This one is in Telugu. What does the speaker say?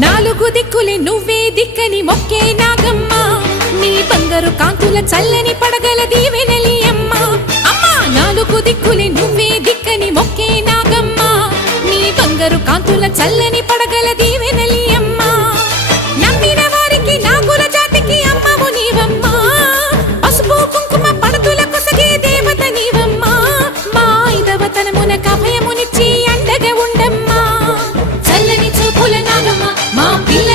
నాలుగు దిక్కులే నువ్వే దిక్కని మొక్కే నాగమ్మ నీ బంగారు కాంతుల చల్లని పడగల దీవెనలి అమ్మ అమ్మా నాలుగు దిక్కులే నువ్వే దిక్కని మొక్కే నాగమ్మ నీ బంగారు కాంతుల చల్లని పడగల దీవెనలి అమ్మ నమ్మిన వారికి నాగుల జాతికి అమ్మవు నీవమ్మ పసుపు కుంకుమ పడతుల కొసగే దేవత నీవమ్మ మా ఐదవతనమునకు అభయమునిచ్చి అండగా ఉండమ్మా చల్లని చూపుల నాగమ్మ మా పిల్ల